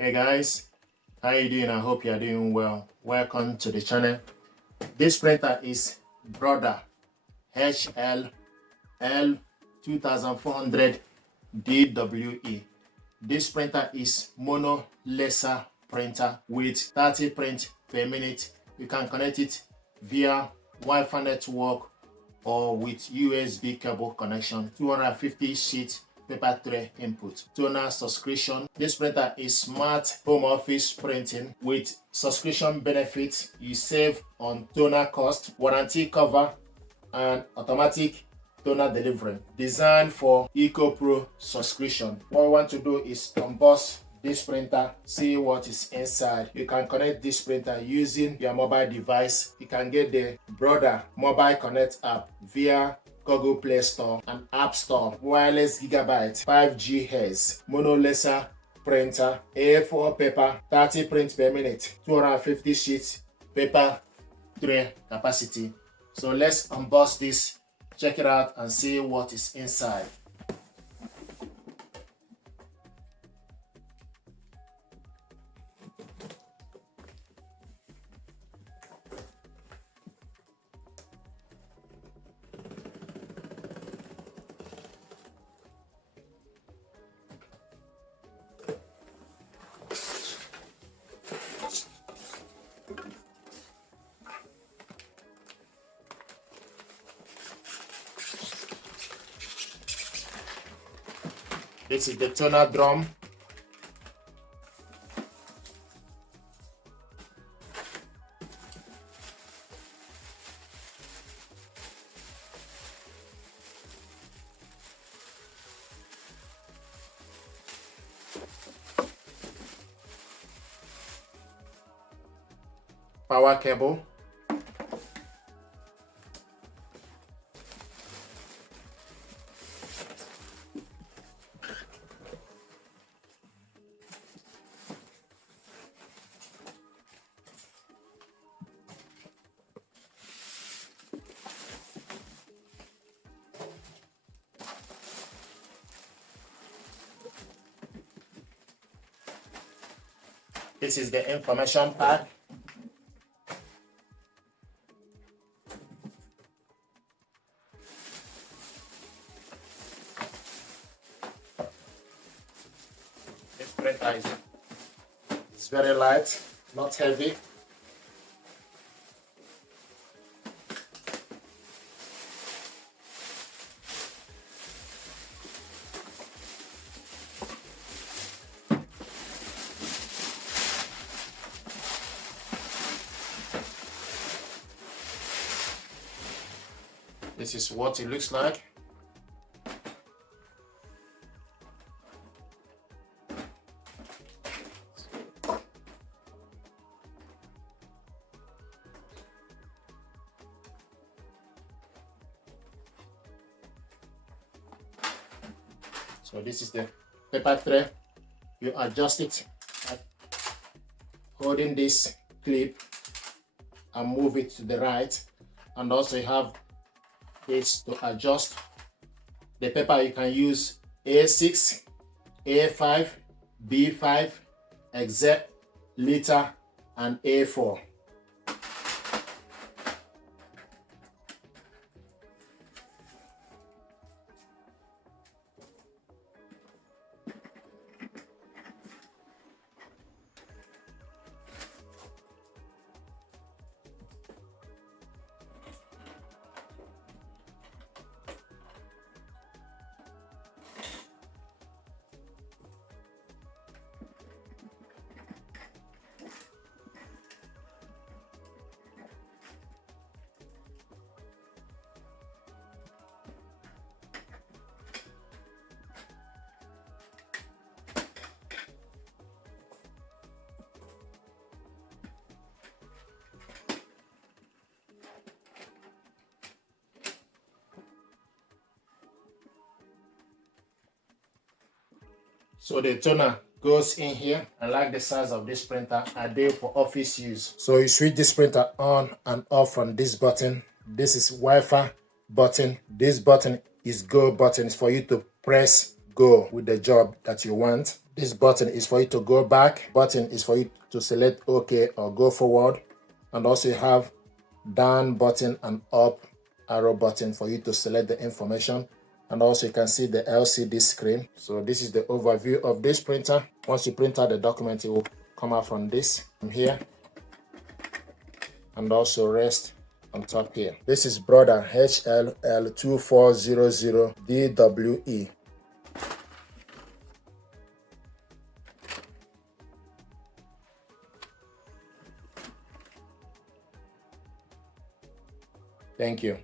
Hey guys, how you doing? I hope you are doing well. Welcome to the channel. This printer is Brother HL-L2400DWE. This printer is mono laser printer with 30 prints per minute. You can connect it via Wi-Fi network or with USB cable connection. 250 sheet paper tray input. Toner subscription. This printer is smart home office printing with subscription benefits. You save on toner cost, warranty cover, and automatic toner delivery. Designed for EcoPro subscription. What we want to do is unbox this printer, see what is inside. You can connect this printer using your mobile device. You can get the Brother Mobile Connect app via Google Play Store and App Store. Wireless gigabyte 5 GHz mono laser printer, A4 paper, 30 prints per minute, 250 sheets paper tray capacity. So let's unbox this, check it out and see what is inside. This is the toner drum. Power cable. This is the information pack. This printer is very light, not heavy. This is what it looks like. So this is the paper tray. You adjust it by holding this clip and move it to the right, and also you have this to adjust the paper. You can use A6, A5, B5, XZ, liter, and A4. So the toner goes in here. I like the size of this printer. I did for office use. So you switch this printer on and off from this button. This is Wi-Fi button. This button is go button. It's for you to press go with the job that you want. This button is for you to go back. Button is for you to select OK or go forward. And also you have down button and up arrow button for you to select the information. And also you can see the LCD screen. So this is the overview of this printer. Once you print out the document, it will come out from this from here and also rest on top here. This is Brother HL-L2400DWE. Thank you.